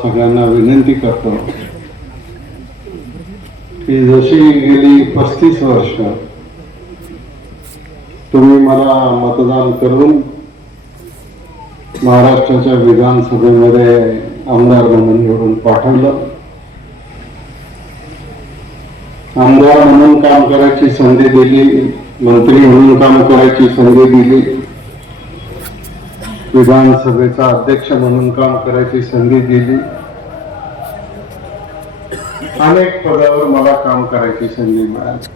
सगळ्यांना विनंती करतो की जशी गेली पस्तीस वर्ष तुम्ही मला मतदान करून महाराष्ट्राच्या विधानसभेमध्ये आमदार म्हणून निवडून पाठवलं. आमदार म्हणून काम करायची संधी दिली मंत्री म्हणून काम करायची संधी दिली. विधानसभेचा अध्यक्ष म्हणून काम करायची संधी दिली. अनेक पदावर मला काम करायची संधी मिळाली.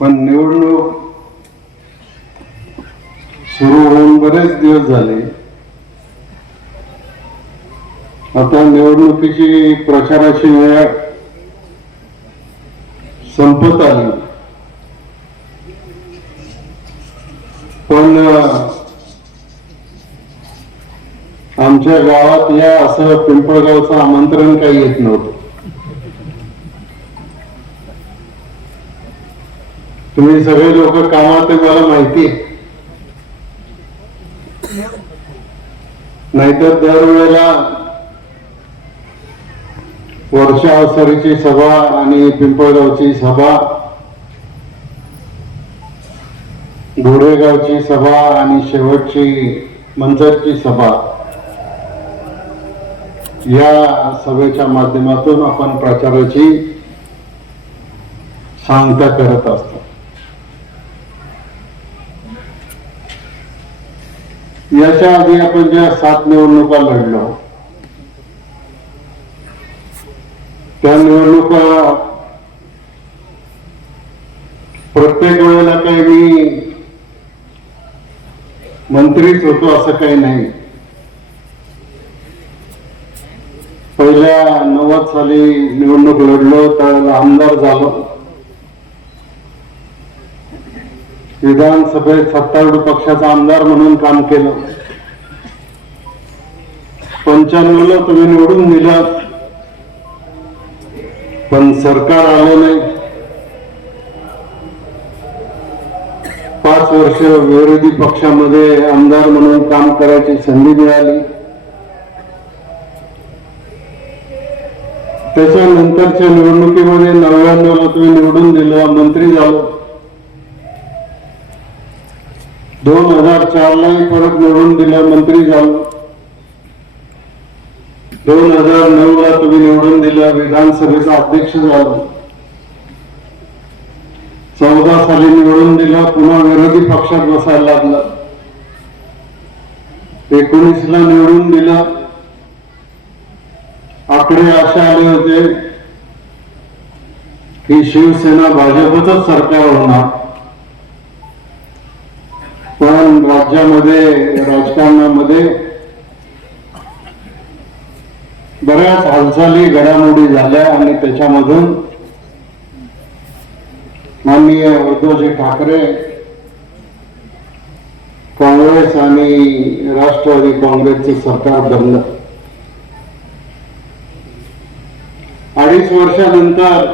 पण निवडणूक सुरू होऊन बरेच दिवस झाले. आता निवडणुकीची प्रचाराची वेळ संपत आली. पण आमच्या गावात या असं पिंपळगावचं आमंत्रण काही येत नव्हतं. तुम्ही सगळे लोक कामात मला माहिती नाहीतर दरवेळेला वर्षावसरीची सभा आणि पिंपळगावची सभा घोडेगावची सभा आणि शेवटची मंचरची सभा या सभेच्या माध्यमातून आपण प्रचाराची सांगता करत असतो. याच्या आधी आपण ज्या सात निवडणुका लढलो त्या निवडणुका प्रत्येक वेळेला काही मी मंत्रीच होतो असं काही नाही. पहिल्या नव्वद साली निवडणूक लढलो त्यावेळेला आमदार झालो. विधानसभेत सत्तारूढ पक्षाचा आमदार म्हणून काम केलं. पंच्याण्णवला तुम्ही निवडून दिलं. पण सरकार आलं नाही. पाच वर्ष विरोधी पक्षामध्ये आमदार म्हणून काम करायची संधी मिळाली. त्याच्यानंतरच्या निवडणुकीमध्ये नव्याण्णवला तुम्ही निवडून दिलं मंत्री झालो. दोन हजार चारलाही परत निवडून दिलं मंत्री झालो. दोन हजार नऊ ला तुम्ही निवडून दिलं विधानसभेचा अध्यक्ष झालो. चौदा साली निवडून दिलं पुन्हा विरोधी पक्षात बसायला लागला. एकोणीस ला निवडून दिला. आकडे असे आले होते की शिवसेना भाजपच सरकार होणार. पण राज्यामध्ये राजकारणामध्ये बऱ्याच हालचाली घडामोडी झाल्या आणि त्याच्यामधून माननीय उद्धवजी ठाकरे काँग्रेस आणि राष्ट्रवादी काँग्रेसचं सरकार बनलं. अडीच वर्षानंतर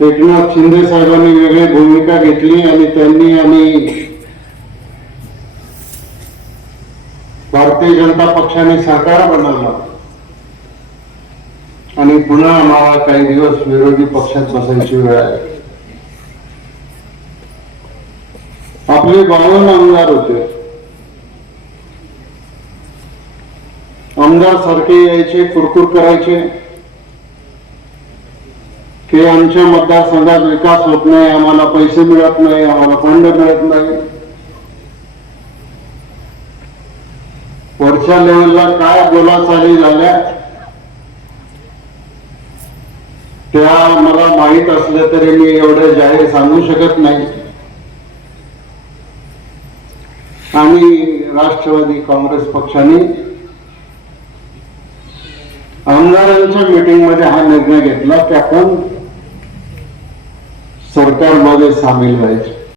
एकनाथ शिंदे साहेबांनी वेगळी भूमिका घेतली आणि त्यांनी आणि भारतीय जनता पक्षाने सरकार बनवलं. आणि पुन्हा आम्हाला काही दिवस विरोधी पक्षात बसायची वेळ आहे आपले बावन आमदार होते. आमदार सारखे यायचे कुरकुर करायचे. की आमच्या मतदारसंघात विकास होत नाही आम्हाला पैसे मिळत नाही आम्हाला फंड मिळत नाही. वरच्या लेवलला काय बोलाचाली झाल्या? त्या मला माहीत असलं तरी मी एवढं जाहीर सांगू शकत नाही. आणि राष्ट्रवादी काँग्रेस पक्षाने आमदारांच्या मीटिंगमध्ये हा निर्णय घेतला की आपण सरकारमध्ये सामील व्हायचे.